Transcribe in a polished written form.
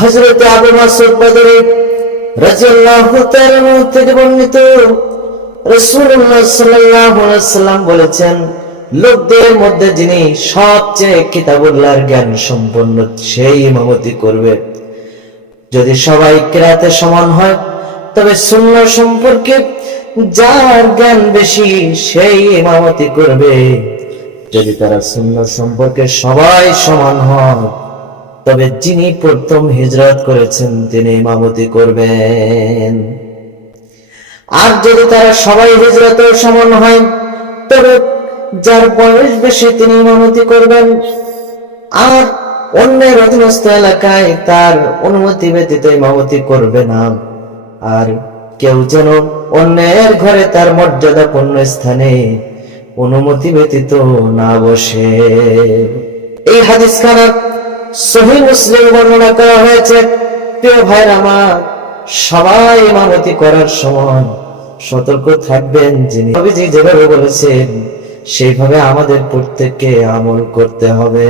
হযরত আবু মাসউদ বদরি রাদিয়াল্লাহু তাআলা থেকে বর্ণিত, রাসূলুল্লাহ সাল্লাল্লাহু আলাইহি ওয়াসাল্লাম বলেছেন, লোকদের মধ্যে যিনি সবচেয়ে কিতাবুল্লাহর জ্ঞান সম্পন্ন সেই ইমামতি করবে। যদি সবাই কিরাতে সমান হয় তবে সুন্নাহ সম্পর্কে যার জ্ঞান বেশি সেই ইমামতি করবে। যদি তারা সুন্নাহ সম্পর্কে সবাই সমান হয় তবে যিনি প্রথম হিজরত করেছেন তিনি ইমামতি করবেন। আর যদি তারা সবাই হিজরতেও সমান হয় তবে যার বয়স বেশি তিনি ইমামতি করবেন। আর অন্যের অধীনস্থ এলাকায় তার অনুমতি ব্যতীত ইমামতি করবে না। আর কেউ যেন অন্যের ঘরে তার মর্যাদাপূর্ণ স্থানে অনুমতি ব্যতীত না বসে। এই হাদিস খানা সহিহ মুসলিম বর্ণনা করা হয়েছে। প্রিয় ভাইরা আমার, সবাই ইমামতি করার সময় সতর্ক থাকবেন। যিনি নবীজি যেভাবে বলেছেন সেইভাবে আমাদের প্রত্যেককে আমল করতে হবে।